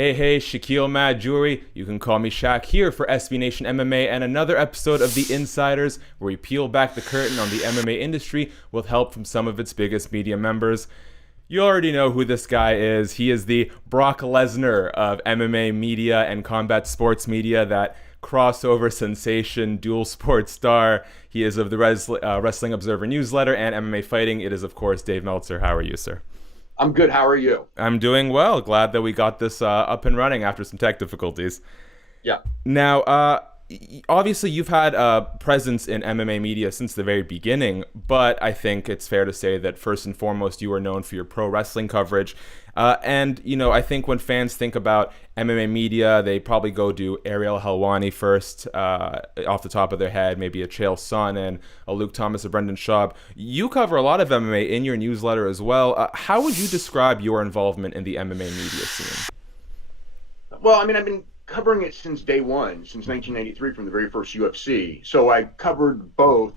Hey, Shaquille Majuri. You can call me Shaq here for SB Nation MMA and another episode of The Insiders, where we peel back the curtain on the MMA industry with help from some of its biggest media members. You already know who this guy is. He is the Brock Lesnar of MMA media and combat sports media, that crossover sensation, dual sports star. He is of the Wrestling Observer newsletter and MMA Fighting. It is, of course, Dave Meltzer. How are you, sir? I'm good. How are you? I'm doing well. Glad that we got this up and running after some tech difficulties. Yeah. Now, obviously, you've had a presence in MMA media since the very beginning, but I think it's fair to say that first and foremost, you are known for your pro wrestling coverage. I think when fans think about MMA media, they probably go to Ariel Helwani first, off the top of their head, maybe a Chael Sonnen, a Luke Thomas, a Brendan Schaub. You cover a lot of MMA in your newsletter as well. How would you describe your involvement in the MMA media scene? Well, I've been covering it since day one, since 1993, from the very first UFC. So I covered both,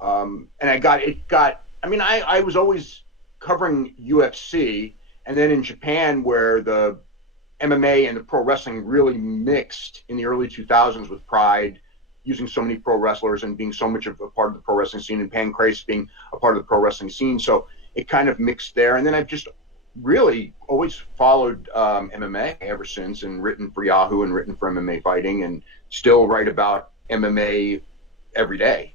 and I was always covering UFC, and then in Japan, where the MMA and the pro wrestling really mixed in the early 2000s with Pride, using so many pro wrestlers and being so much of a part of the pro wrestling scene, and Pancrase being a part of the pro wrestling scene. So it kind of mixed there. And then I've just really always followed MMA ever since, and written for Yahoo and written for MMA Fighting, and still write about MMA every day.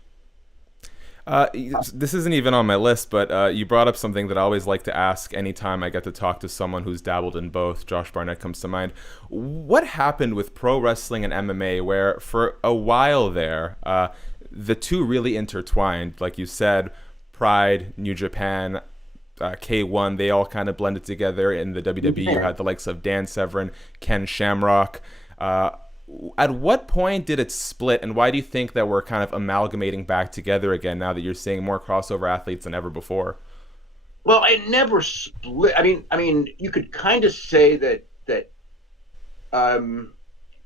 This isn't even on my list, but you brought up something that I always like to ask anytime I get to talk to someone who's dabbled in both. Josh Barnett comes to mind. What happened with pro wrestling and MMA, where for a while there, the two really intertwined? Like you said, Pride, New Japan, K1, they all kind of blended together. In the WWE, you had the likes of Dan Severn, Ken Shamrock. At what point did it split, and why do you think that we're kind of amalgamating back together again now that you're seeing more crossover athletes than ever before? Well, it never split. You could kind of say that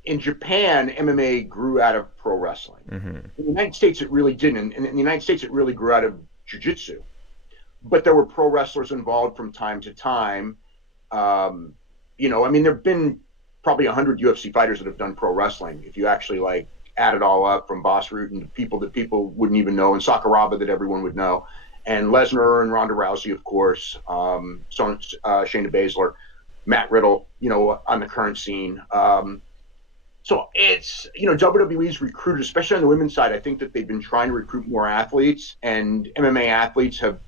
in Japan, MMA grew out of pro wrestling. Mm-hmm. In the United States, it really didn't. And in the United States, it really grew out of jiu-jitsu. But there were pro wrestlers involved from time to time. There have been probably 100 UFC fighters that have done pro wrestling, if you actually add it all up, from Bas Rutten to people that people wouldn't even know, and Sakuraba that everyone would know, and Lesnar and Ronda Rousey, of course, Shayna Baszler, Matt Riddle, on the current scene. So it's, WWE's recruited, especially on the women's side. I think that they've been trying to recruit more athletes, and MMA athletes have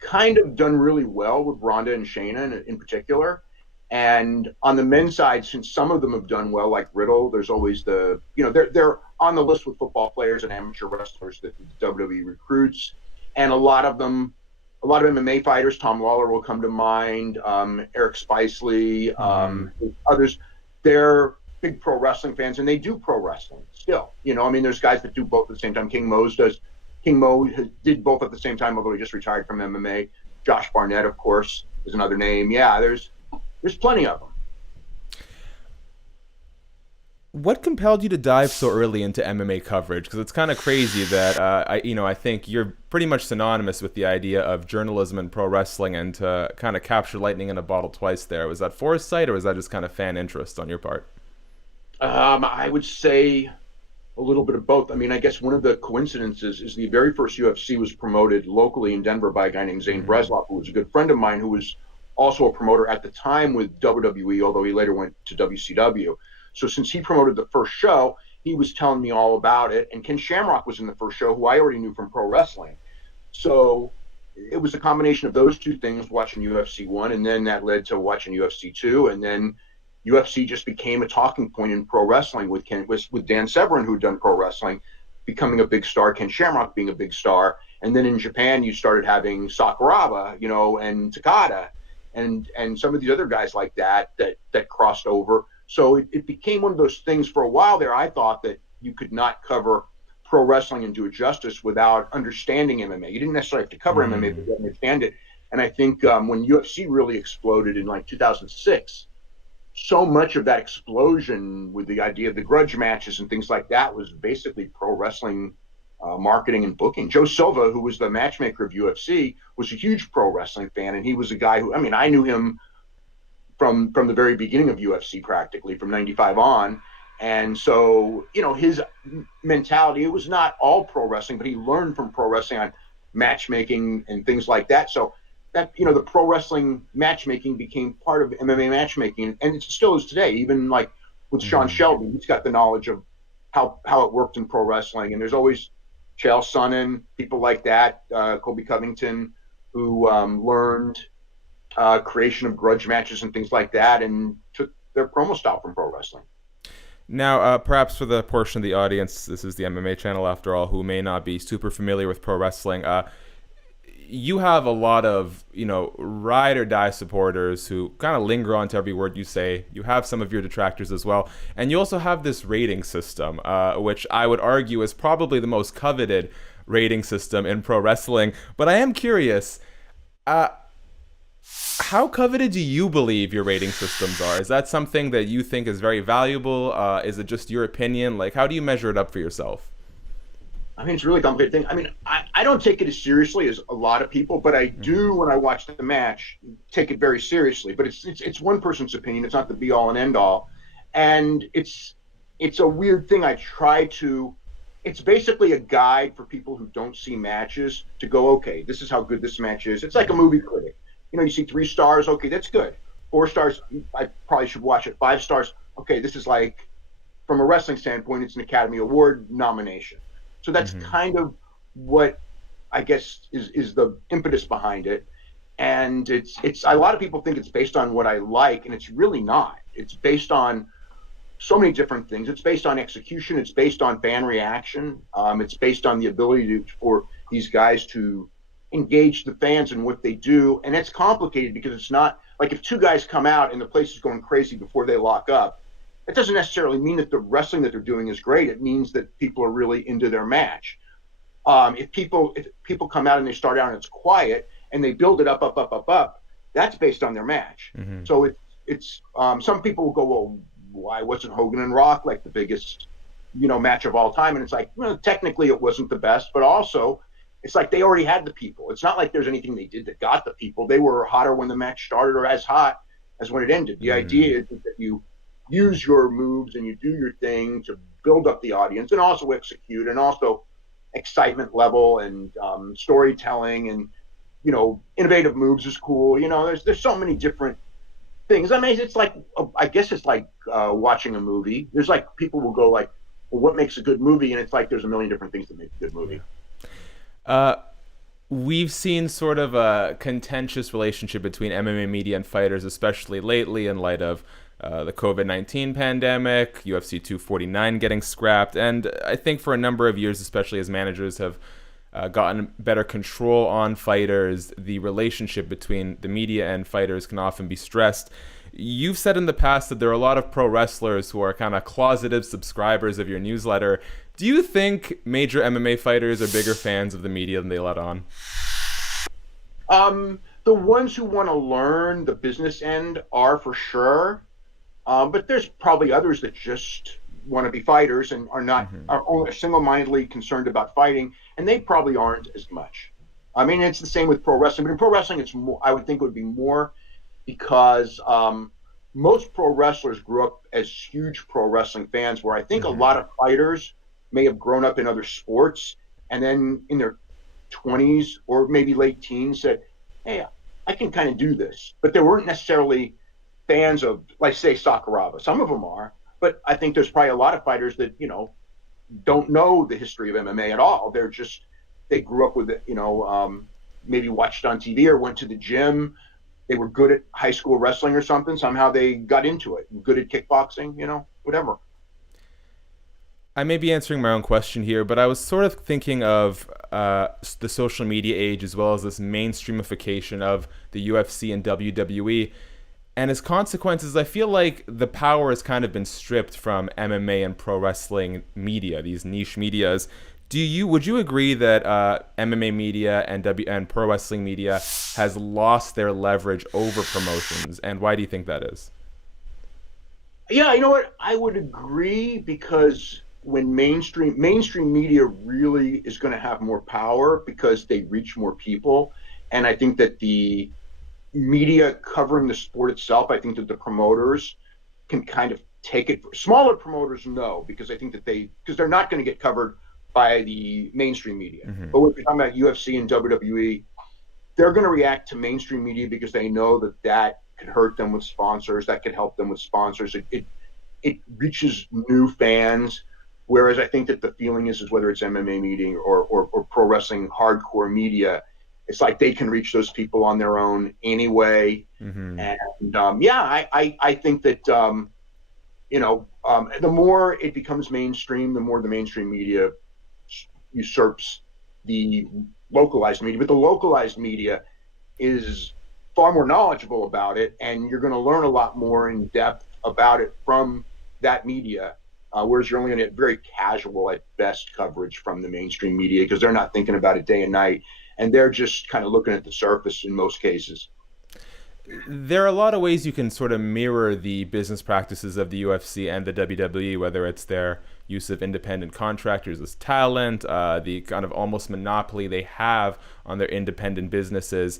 kind of done really well with Ronda and Shayna in particular. And on the men's side, since some of them have done well, like Riddle, there's always they're on the list with football players and amateur wrestlers that the WWE recruits. And a lot of MMA fighters, Tom Lawler will come to mind, Eric Spicely, others, they're big pro wrestling fans, and they do pro wrestling still. There's guys that do both at the same time. King Mo did both at the same time, although he just retired from MMA. Josh Barnett, of course, is another name. Yeah, there's plenty of them. What compelled you to dive so early into MMA coverage? Because it's kind of crazy that I think you're pretty much synonymous with the idea of journalism and pro wrestling, and to kind of capture lightning in a bottle twice there. Was that foresight, or was that just kind of fan interest on your part? I would say a little bit of both. I guess one of the coincidences is the very first UFC was promoted locally in Denver by a guy named Zane Breslov, who was a good friend of mine, who was also a promoter at the time with WWE, although he later went to WCW. So since he promoted the first show, he was telling me all about it. And Ken Shamrock was in the first show, who I already knew from pro wrestling. So it was a combination of those two things, watching UFC 1, and then that led to watching UFC 2. And then UFC just became a talking point in pro wrestling with Dan Severn, who had done pro wrestling, becoming a big star, Ken Shamrock being a big star. And then in Japan, you started having Sakuraba, and Takada, and some of these other guys like that crossed over. So it became one of those things. For a while there, I thought that you could not cover pro wrestling and do it justice without understanding MMA. You didn't necessarily have to cover MMA, but you understand it. And I think when UFC really exploded in 2006, so much of that explosion with the idea of the grudge matches and things like that was basically pro wrestling marketing and booking. Joe Silva, who was the matchmaker of UFC, was a huge pro wrestling fan, and he was a guy who, I knew him from the very beginning of UFC, practically from '95 on. And so, his mentality, it was not all pro wrestling, but he learned from pro wrestling on matchmaking and things like that. So that, the pro wrestling matchmaking became part of MMA matchmaking, and it still is today. Even like with Sean Shelby, he's got the knowledge of how it worked in pro wrestling. And there's always Chael Sonnen, people like that, Colby Covington, who learned creation of grudge matches and things like that, and took their promo style from pro wrestling. Now, perhaps for the portion of the audience, this is the MMA channel after all, who may not be super familiar with pro wrestling, you have a lot of, ride or die supporters who kind of linger on to every word you say. You have some of your detractors as well. And you also have this rating system, which I would argue is probably the most coveted rating system in pro wrestling. But I am curious, how coveted do you believe your rating systems are? Is that something that you think is very valuable? Is it just your opinion? Like, how do you measure it up for yourself? I mean, it's a really complicated thing. I mean, I don't take it as seriously as a lot of people, but I do, when I watch the match, take it very seriously. But it's one person's opinion. It's not the be all and end all. And it's a weird thing. It's basically a guide for people who don't see matches to go, okay, this is how good this match is. It's like a movie critic. You see 3 stars, okay, that's good. 4 stars, I probably should watch it. 5 stars, okay, this is like, from a wrestling standpoint, it's an Academy Award nomination. So that's kind of what I guess is the impetus behind it. And it's a lot of people think it's based on what I like, and it's really not. It's based on so many different things. It's based on execution. It's based on fan reaction. It's based on the ability for these guys to engage the fans in what they do. And it's complicated because it's not like if 2 guys come out and the place is going crazy before they lock up, it doesn't necessarily mean that the wrestling that they're doing is great. It means that people are really into their match. If people come out and they start out and it's quiet and they build it up, that's based on their match. So it's some people will go, well, why wasn't Hogan and Rock like the biggest, match of all time? And it's like, well, technically it wasn't the best, but also it's like they already had the people. It's not like there's anything they did that got the people. They were hotter when the match started or as hot as when it ended. The idea is that you use your moves and you do your thing to build up the audience and also execute, and also excitement level and storytelling and, innovative moves is cool. There's so many different things. I mean, it's like, I guess it's like watching a movie. There's like, people will go like, well, what makes a good movie? And it's like, there's a million different things that make a good movie. We've seen sort of a contentious relationship between MMA media and fighters, especially lately in light of the COVID-19 pandemic, UFC 249 getting scrapped, and I think for a number of years, especially as managers have gotten better control on fighters, the relationship between the media and fighters can often be stressed. You've said in the past that there are a lot of pro wrestlers who are kind of closeted subscribers of your newsletter. Do you think major MMA fighters are bigger fans of the media than they let on? The ones who want to learn the business end are for sure. But there's probably others that just want to be fighters and are only single-mindedly concerned about fighting, and they probably aren't as much. I mean, it's the same with pro wrestling, but in pro wrestling, it's more. I would think it would be more because most pro wrestlers grew up as huge pro wrestling fans, where I think a lot of fighters may have grown up in other sports and then in their 20s or maybe late teens said, hey, I can kind of do this. But they weren't necessarily fans of, like, say, Sakuraba. Some of them are, but I think there's probably a lot of fighters that, don't know the history of MMA at all. They grew up with it, maybe watched on TV or went to the gym. They were good at high school wrestling or something. Somehow they got into it. Good at kickboxing, whatever. I may be answering my own question here, but I was sort of thinking of the social media age as well as this mainstreamification of the UFC and WWE. And as consequences, I feel like the power has kind of been stripped from MMA and pro wrestling media, these niche medias. Would you agree that MMA media and pro wrestling media has lost their leverage over promotions? And why do you think that is? Yeah, you know what? I would agree, because when mainstream media really is going to have more power because they reach more people. And I think that the media covering the sport itself. I think that the promoters can kind of take it. Smaller promoters, no, because I think that because they're not going to get covered by the mainstream media. Mm-hmm. But when we're talking about UFC and WWE, they're going to react to mainstream media because they know that could hurt them with sponsors, that could help them with sponsors. It reaches new fans. Whereas I think that the feeling is whether it's MMA media or pro wrestling hardcore media, it's like they can reach those people on their own anyway. Mm-hmm. And I think that the more it becomes mainstream, the more the mainstream media usurps the localized media. But the localized media is far more knowledgeable about it, and you're going to learn a lot more in depth about it from that media. Whereas you're only going to get very casual at best coverage from the mainstream media because they're not thinking about it day and night, and they're just kind of looking at the surface in most cases. There are a lot of ways you can sort of mirror the business practices of the UFC and the WWE, whether it's their use of independent contractors as talent, the kind of almost monopoly they have on their independent businesses.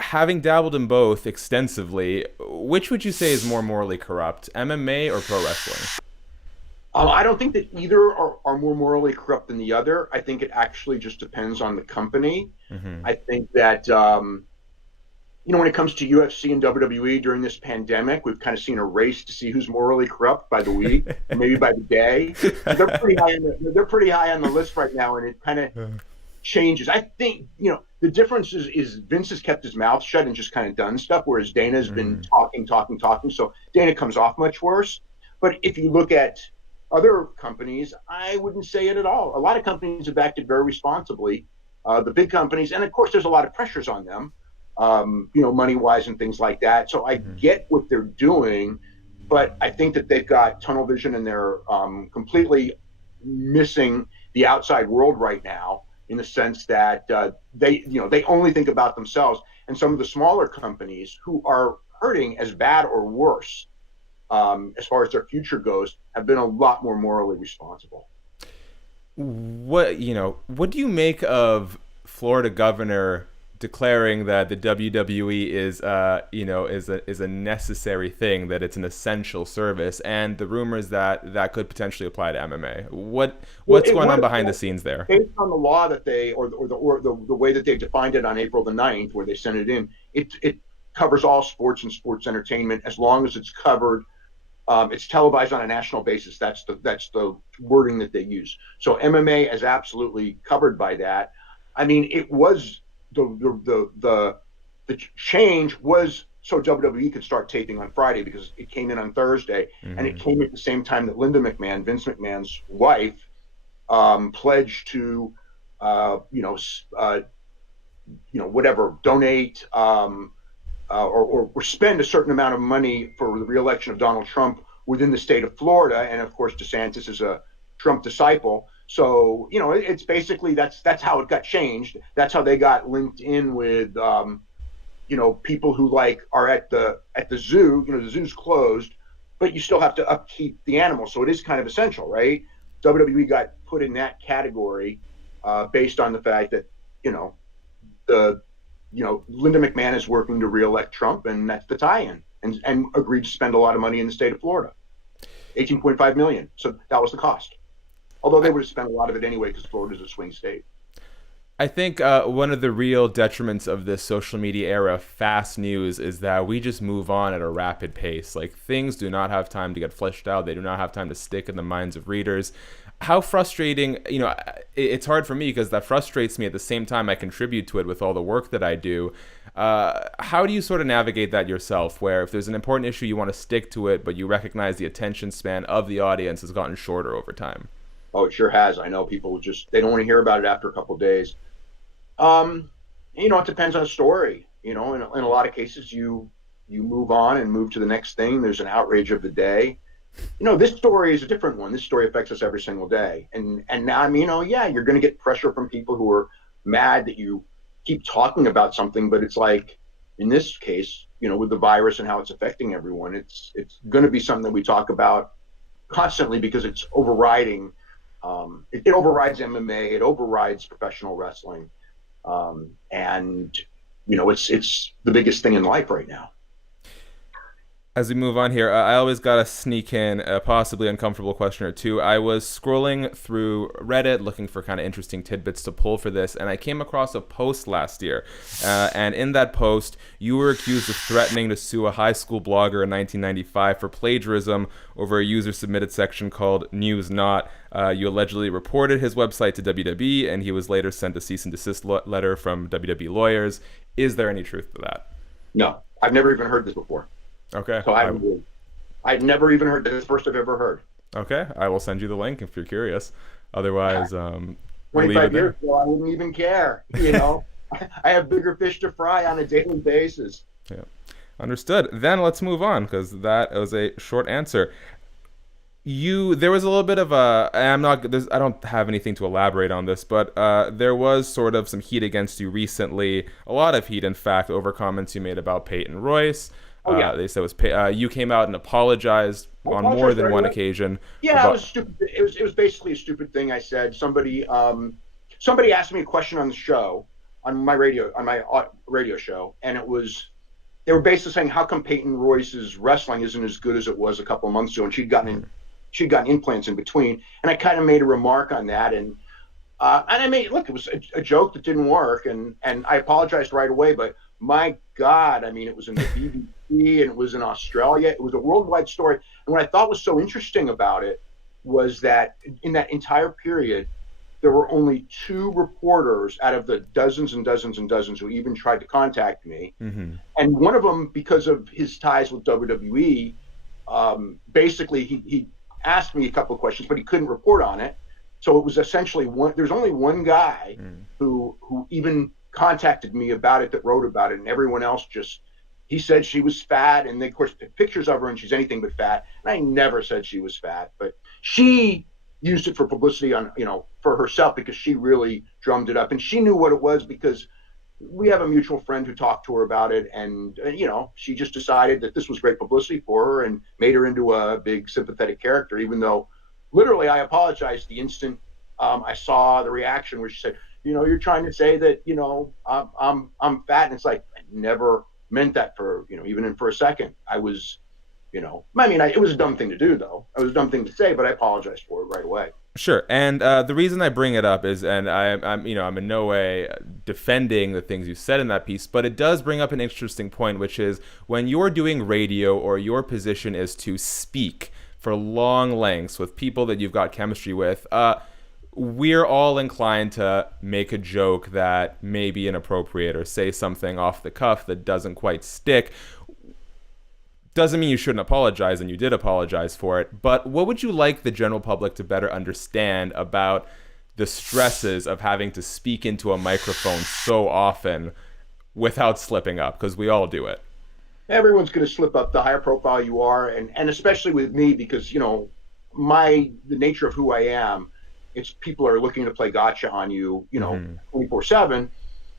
Having dabbled in both extensively, which would you say is more morally corrupt, MMA or pro wrestling? I don't think that either are more morally corrupt than the other. I think it actually just depends on the company. Mm-hmm. I think that when it comes to UFC and WWE during this pandemic, we've kind of seen a race to see who's morally corrupt by the week, or maybe by the day. They're pretty high on the list right now, and it kind of changes. I think the difference is Vince has kept his mouth shut and just kind of done stuff, whereas Dana's been talking. So Dana comes off much worse. But if you look at other companies, I wouldn't say it at all. A lot of companies have acted very responsibly. The big companies, and of course, there's a lot of pressures on them. Money-wise and things like that. So I get what they're doing, but I think that they've got tunnel vision and they're completely missing the outside world right now in the sense that they only think about themselves. And some of the smaller companies who are hurting as bad or worse as far as their future goes have been a lot more morally responsible. What do you make of Florida Governor declaring that the WWE is a necessary thing, that it's an essential service, and the rumors that could potentially apply to MMA? What's going on behind the scenes there? Based on the law that they or the way that they defined it on April the 9th, where they sent it in, it covers all sports and sports entertainment as long as it's covered. It's televised on a national basis. That's the wording that they use. So MMA is absolutely covered by that. I mean, it was. The change was so WWE could start taping on Friday because it came in on Thursday, and it came at the same time that Linda McMahon, Vince McMahon's wife, pledged to, donate or spend a certain amount of money for the reelection of Donald Trump within the state of Florida, and of course DeSantis is a Trump disciple. So, it's basically that's how it got changed. That's how they got linked in with, people who are at the zoo. The zoo's closed, but you still have to upkeep the animals. So it is kind of essential, right? WWE got put in that category based on the fact that, Linda McMahon is working to reelect Trump, and that's the tie-in, and agreed to spend a lot of money in the state of Florida, $18.5 million. So that was the cost. Although they would have spent a lot of it anyway because Florida's a swing state. I think one of the real detriments of this social media era of fast news is that we just move on at a rapid pace. Like, things do not have time to get fleshed out. They do not have time to stick in the minds of readers. How frustrating, it's hard for me because that frustrates me. At the same time, I contribute to it with all the work that I do. How do you sort of navigate that yourself, where if there's an important issue, you want to stick to it, but you recognize the attention span of the audience has gotten shorter over time? Oh, it sure has. I know people they don't want to hear about it after a couple of days. It depends on the story. In a lot of cases, you move on and move to the next thing. There's an outrage of the day. This story is a different one. This story affects us every single day. And now, you're going to get pressure from people who are mad that you keep talking about something. But it's like, in this case, with the virus and how it's affecting everyone, it's going to be something that we talk about constantly because it's overriding. It overrides MMA. It overrides professional wrestling. And it's the biggest thing in life right now. As we move on here, I always got to sneak in a possibly uncomfortable question or two. I was scrolling through Reddit looking for kind of interesting tidbits to pull for this, and I came across a post last year. And in that post, you were accused of threatening to sue a high school blogger in 1995 for plagiarism over a user-submitted section called News Not. You allegedly reported his website to WWE, and he was later sent a cease and desist letter from WWE lawyers. Is there any truth to that? No, I've never even heard this before. Okay. So I've never even heard this. This is the first I've ever heard. Okay, I will send you the link if you're curious. Otherwise, 25 years ago, I wouldn't even care. I have bigger fish to fry on a daily basis. Yeah, understood. Then let's move on because that was a short answer. There was a little bit of I don't have anything to elaborate on this, but there was sort of some heat against you recently. A lot of heat, in fact, over comments you made about Peyton Royce. They said you came out and apologized on more than one occasion. Yeah, it was stupid. It was basically a stupid thing I said. Somebody asked me a question on the show, on my radio show, and they were basically saying, how come Peyton Royce's wrestling isn't as good as it was a couple of months ago, and she'd gotten implants in between, and I kind of made a remark on that, and I made it was a joke that didn't work, and I apologized right away, but my God, I mean, it was in the BBC and it was in Australia. It was a worldwide story. And what I thought was so interesting about it was that in that entire period, there were only 2 reporters out of the dozens and dozens and dozens who even tried to contact me. Mm-hmm. And one of them, because of his ties with WWE, basically he asked me a couple of questions, but he couldn't report on it. So it was essentially there's only one guy who even contacted me about it, that wrote about it, and everyone else he said she was fat, and they of course took pictures of her, and she's anything but fat. And I never said she was fat, but she used it for publicity for herself, because she really drummed it up, and she knew what it was because we have a mutual friend who talked to her about it, and she just decided that this was great publicity for her and made her into a big sympathetic character, even though literally I apologized the instant I saw the reaction where she said, you're trying to say that, I'm fat. And it's like, I never meant that for a second. I was, it was a dumb thing to do, though. It was a dumb thing to say, but I apologized for it right away. Sure. And the reason I bring it up is, and I'm in no way defending the things you said in that piece, but it does bring up an interesting point, which is when you're doing radio or your position is to speak for long lengths with people that you've got chemistry with, we're all inclined to make a joke that may be inappropriate or say something off the cuff that doesn't quite stick. Doesn't mean you shouldn't apologize, and you did apologize for it, but what would you like the general public to better understand about the stresses of having to speak into a microphone so often without slipping up? Because we all do it. Everyone's going to slip up the higher profile you are, and especially with me, because the nature of who I am, it's people are looking to play gotcha on you, 24/7.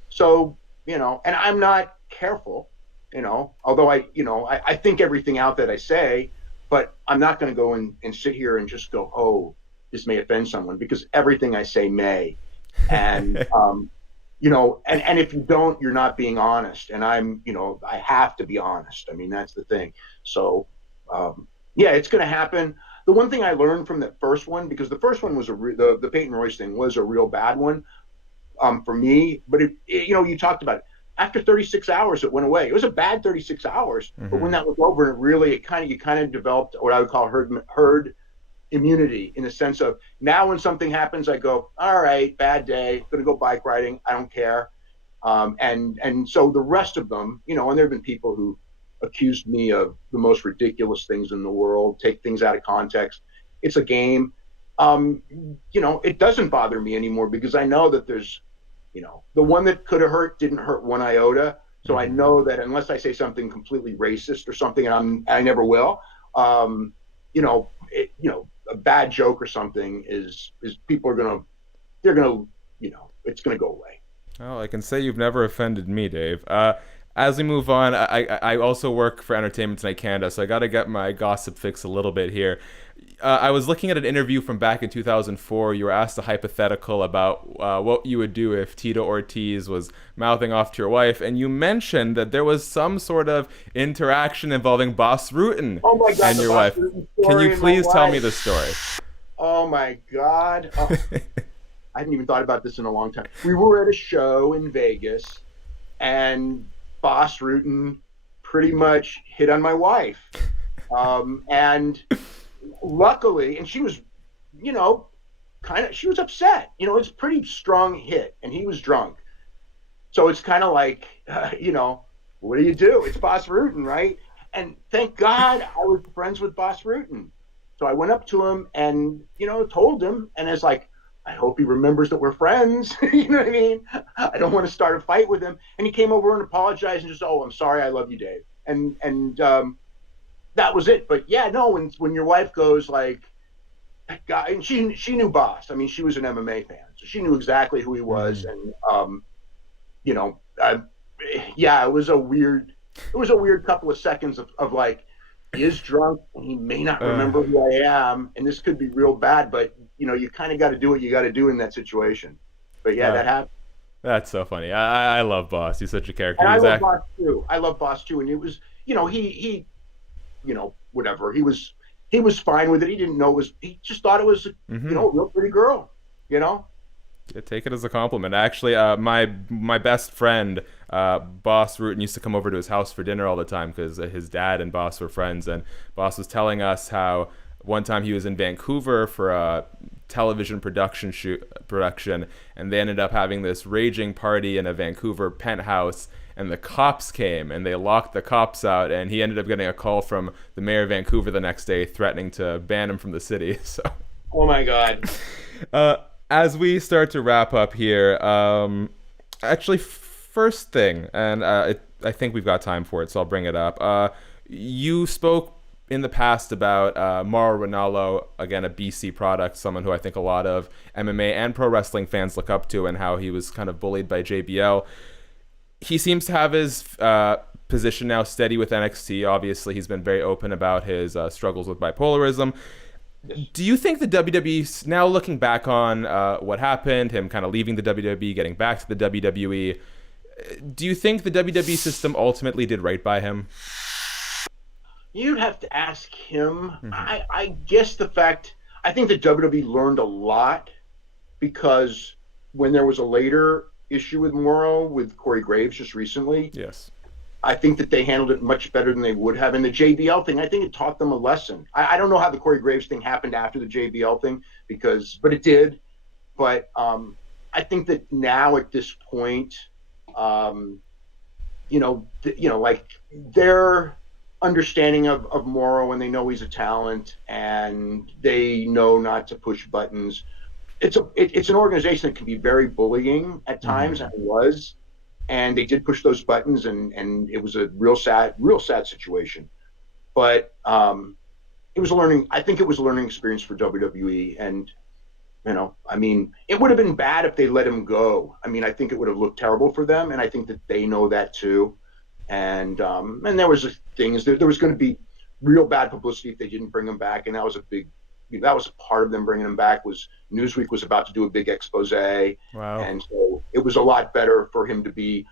So, and I'm not careful, although I think everything out that I say, but I'm not going to go and sit here and just go, oh, this may offend someone, because everything I say may. And, and if you don't, you're not being honest. And I have to be honest. I mean, that's the thing. So, it's going to happen. The one thing I learned from that first one, because the first one was the Peyton Royce thing was a real bad one for me, but you talked about it. After 36 hours, it went away. It was a bad 36 hours, but when that was over, you kind of developed what I would call herd immunity, in the sense of now when something happens, I go, all right, bad day, going to go bike riding, I don't care. And so the rest of them, and there have been people who accused me of the most ridiculous things in the world, take things out of context. It's a game. It doesn't bother me anymore, because I know that there's, the one that could have hurt didn't hurt one iota. So I know that unless I say something completely racist or something, and I never will, a bad joke or something is people are it's going to go away. Well, I can say you've never offended me, Dave. as we move on, I also work for Entertainment Tonight Canada, so I got to get my gossip fix a little bit here. I was looking at an interview from back in 2004. You were asked a hypothetical about what you would do if Tito Ortiz was mouthing off to your wife, and you mentioned that there was some sort of interaction involving Bas Rutten Oh my God, and your wife. Can you please tell me the story? Oh my God. Oh, I hadn't even thought about this in a long time. We were at a show in Vegas, and Bas Rutten pretty much hit on my wife. And luckily, and she was, she was upset. It's a pretty strong hit, and he was drunk. So it's kind of like, what do you do? It's Bas Rutten, right? And thank God I was friends with Bas Rutten. So I went up to him and, told him, and it's like, I hope he remembers that we're friends. You know what I mean? I don't want to start a fight with him. And he came over and apologized and just, oh, I'm sorry. I love you, Dave. And that was it. But yeah, no, when your wife goes like, that guy, and she knew Bas. I mean, she was an MMA fan, so she knew exactly who he was. And, yeah, it was a weird couple of seconds of like, he is drunk and he may not remember who I am, and this could be real bad, but you kind of got to do what you got to do in that situation. But yeah, that happened. That's so funny. I love Bas. He's such a character. And I love Bas too. I love Bas too. And it was, he whatever. He was fine with it. He didn't know he just thought it was, a real pretty girl, Yeah, take it as a compliment. Actually, my best friend, Bas Rutten, used to come over to his house for dinner all the time because his dad and Bas were friends. And Bas was telling us how one time he was in Vancouver for a television production, and they ended up having this raging party in a Vancouver penthouse, and the cops came and they locked the cops out, and he ended up getting a call from the mayor of Vancouver the next day threatening to ban him from the city. So, oh my God. As we start to wrap up here, actually, first thing, and I think we've got time for it, so I'll bring it up. You spoke in the past about Mauro Ranallo, again, a BC product, someone who I think a lot of MMA and pro wrestling fans look up to, and how he was kind of bullied by JBL. He seems to have his position now steady with NXT. Obviously, he's been very open about his struggles with bipolarism. Do you think the WWE, now looking back on what happened, him kind of leaving the WWE, getting back to the WWE, do you think the WWE system ultimately did right by him? You'd have to ask him. Mm-hmm. I guess I think the WWE learned a lot, because when there was a later issue with Mauro, with Corey Graves just recently, yes, I think that they handled it much better than they would have. And the JBL thing, I think it taught them a lesson. I don't know how the Corey Graves thing happened after the JBL thing, but it did. But I think that now at this point, like their understanding of Mauro, and they know he's a talent, and they know not to push buttons. It's an organization that can be very bullying at times, and it was. And they did push those buttons, and it was a real sad situation. But it was I think it was a learning experience for WWE. And, I mean, it would have been bad if they let him go. I mean, I think it would have looked terrible for them, and I think that they know that too. And there was things, there was going to be real bad publicity if they didn't bring him back, and that was part of them bringing him back. Was Newsweek was about to do a big expose. Wow. And so it was a lot better for him to be,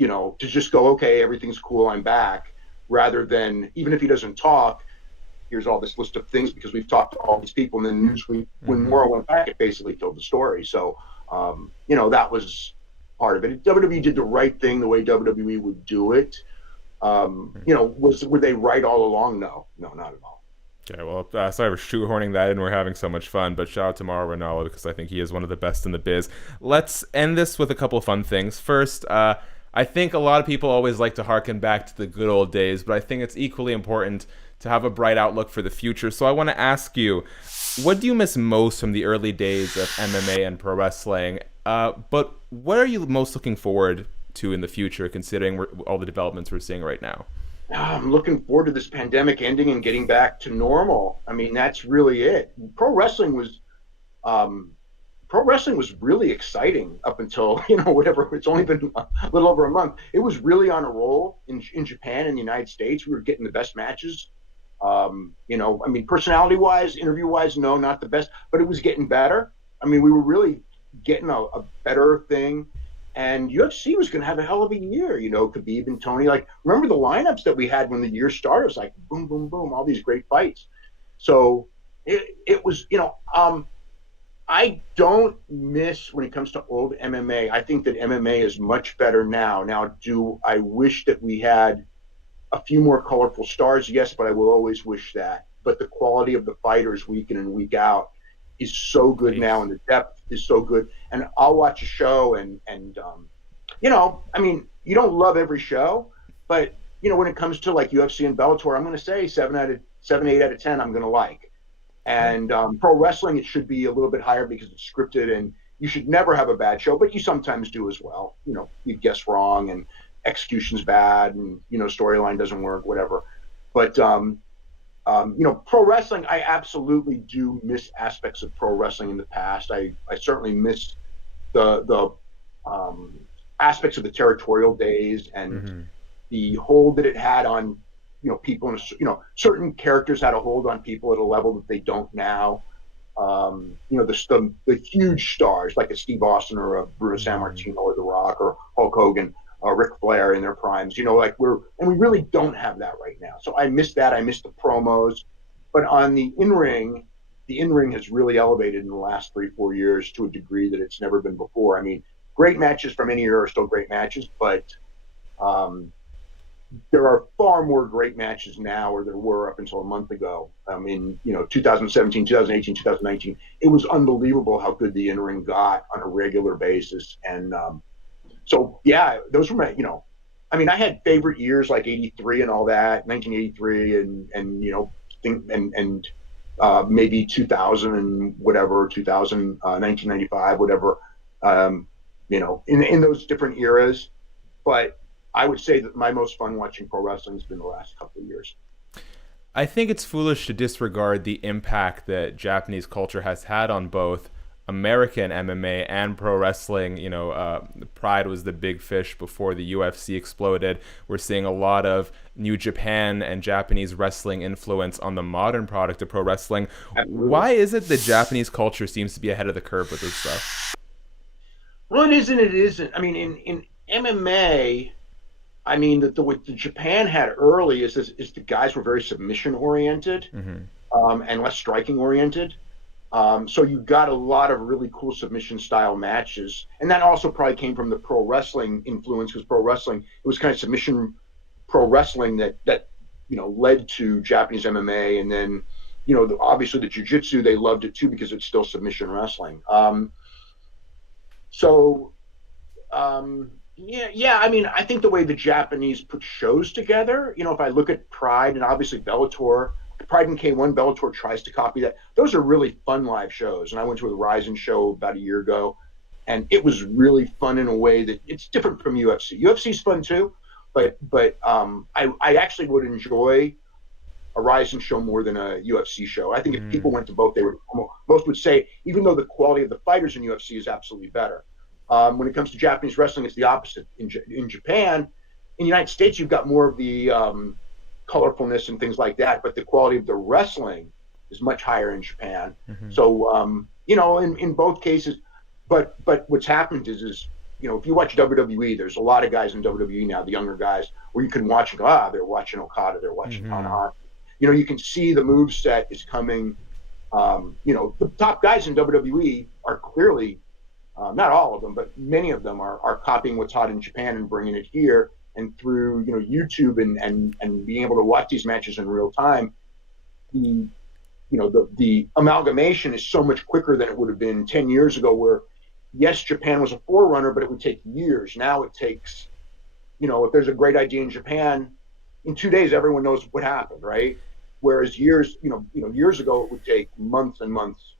to just go, okay, everything's cool, I'm back, rather than, even if he doesn't talk, here's all this list of things because we've talked to all these people. And then Newsweek, when Mauro went back, it basically told the story. So, that was part of it. WWE did the right thing the way WWE would do it. Were they right all along? No, not at all. Okay, well, sorry for shoehorning that in. We're having so much fun, but shout out to Mauro Ranallo, because I think he is one of the best in the biz. Let's end this with a couple of fun things. First, I think a lot of people always like to harken back to the good old days, but I think it's equally important to have a bright outlook for the future. So I want to ask you, what do you miss most from the early days of MMA and pro wrestling? But what are you most looking forward to in the future, considering all the developments we're seeing right now? I'm looking forward to this pandemic ending and getting back to normal. I mean, that's really it. Pro wrestling pro wrestling was really exciting up until, whatever, it's only been a little over a month. It was really on a roll in Japan and the United States. We were getting the best matches. I mean, personality wise, interview wise, no, not the best, but it was getting better. I mean, we were really getting a better thing. And UFC was going to have a hell of a year, Khabib and Tony. Like, remember the lineups that we had when the year started? It was like boom, boom, boom, all these great fights. So it was, I don't miss when it comes to old MMA. I think that MMA is much better now. Now, do I wish that we had a few more colorful stars? Yes, but I will always wish that. But the quality of the fighters week in and week out is so good now, and the depth is so good. And I'll watch a show and I mean, you don't love every show, but when it comes to like UFC and Bellator, I'm going to say 7, 8 out of 10 I'm going to like. And pro wrestling, it should be a little bit higher because it's scripted, and you should never have a bad show, but you sometimes do as well. You guess wrong, and execution's bad, and storyline doesn't work, whatever. But pro wrestling, I absolutely do miss aspects of pro wrestling in the past. I certainly miss the aspects of the territorial days and the hold that it had on people. Certain characters had a hold on people at a level that they don't now. The huge stars like a Steve Austin or a Bruno Sammartino or The Rock or Hulk Hogan, Ric Flair in their primes. We really don't have that right now. So I miss that. I miss the promos. But on the in-ring has really elevated in the last 3-4 years to a degree that it's never been before. I mean, great matches from any era are still great matches, but there are far more great matches now, or there were up until a month ago. In 2017, 2018, 2019, it was unbelievable how good the in-ring got on a regular basis. And so, yeah, those were my, I had favorite years like 83 and all that, 1983 and maybe 2000 and whatever, 1995, whatever, in those different eras. But I would say that my most fun watching pro wrestling has been the last couple of years. I think it's foolish to disregard the impact that Japanese culture has had on both American MMA and pro wrestling. Pride was the big fish before the UFC exploded. We're seeing a lot of New Japan and Japanese wrestling influence on the modern product of pro wrestling. Absolutely. Why is it that Japanese culture seems to be ahead of the curve with this stuff? Well, it isn't. I mean, in MMA, what the Japan had early is the guys were very submission oriented and less striking oriented. So you got a lot of really cool submission style matches. And that also probably came from the pro wrestling influence, because pro wrestling, it was kind of submission pro wrestling that led to Japanese MMA. And then, obviously the jiu-jitsu, they loved it too, because it's still submission wrestling. Yeah. I think the way the Japanese put shows together, if I look at Pride and obviously Bellator, Pride and K1, Bellator tries to copy that. Those are really fun live shows. And I went to a Ryzen show about a year ago, and it was really fun in a way that it's different from UFC. UFC's fun too, but I actually would enjoy a Ryzen show more than a UFC show. I think if people went to both, most would say, even though the quality of the fighters in UFC is absolutely better. When it comes to Japanese wrestling, it's the opposite. In Japan, in the United States, you've got more of the colorfulness and things like that, but the quality of the wrestling is much higher in Japan. So, in both cases, but what's happened is if you watch WWE, there's a lot of guys in WWE now, the younger guys, where you can watch and go, they're watching Okada, they're watching Tanahashi. You can see the moveset is coming. The top guys in WWE are clearly, not all of them, but many of them are copying what's hot in Japan and bringing it here. And through YouTube and being able to watch these matches in real time, the amalgamation is so much quicker than it would have been 10 years ago, where yes, Japan was a forerunner, but it would take years. Now it takes, if there's a great idea in Japan, in 2 days everyone knows what happened, right? Whereas years ago it would take months and months,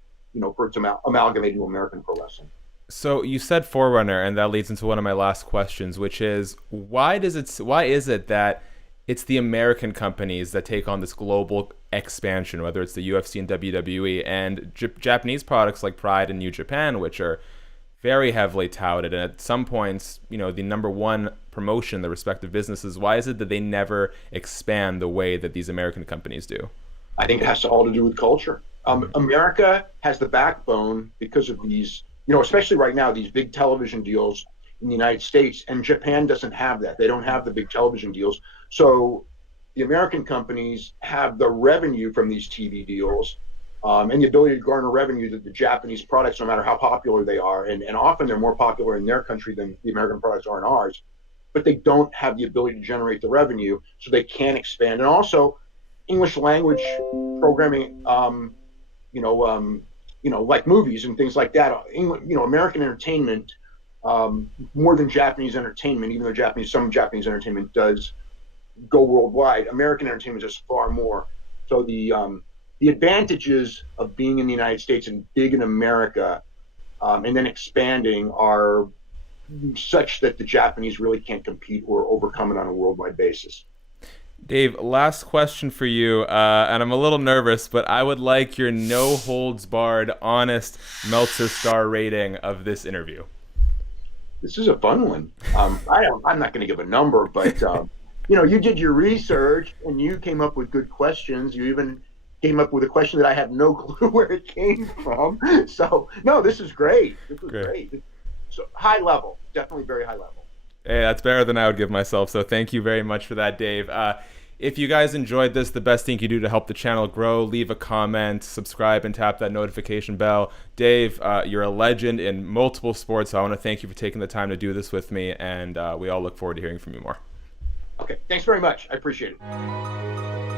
for it to amalgamate into American pro wrestling. So you said forerunner, and that leads into one of my last questions, which is why is it that it's the American companies that take on this global expansion, whether it's the UFC and WWE, and Japanese products like Pride and New Japan, which are very heavily touted. And at some points, you know, the number one promotion, the respective businesses, why is it that they never expand the way that these American companies do? I think it has all to do with culture. America has the backbone because of these, you know, especially right now, these big television deals in the United States, and Japan doesn't have that. They don't have the big television deals. So the American companies have the revenue from these TV deals, and the ability to garner revenue that the Japanese products, no matter how popular they are, and often they're more popular in their country than the American products are in ours, but they don't have the ability to generate the revenue, so they can't expand. And also, English language programming, like movies and things like that. American entertainment, more than Japanese entertainment, even though some Japanese entertainment does go worldwide. American entertainment is far more. So the advantages of being in the United States and big in America, and then expanding, are such that the Japanese really can't compete or overcome it on a worldwide basis. Dave, last question for you, and I'm a little nervous, but I would like your no-holds-barred, honest Meltzer star rating of this interview. This is a fun one. I'm not going to give a number, but you did your research and you came up with good questions. You even came up with a question that I had no clue where it came from. So no, this is great. This was great. So high level, definitely very high level. Hey, that's better than I would give myself, so thank you very much for that, Dave. If you guys enjoyed this, the best thing you can do to help the channel grow, leave a comment, subscribe, and tap that notification bell. Dave, you're a legend in multiple sports, so I want to thank you for taking the time to do this with me, and we all look forward to hearing from you more. Okay, thanks very much. I appreciate it.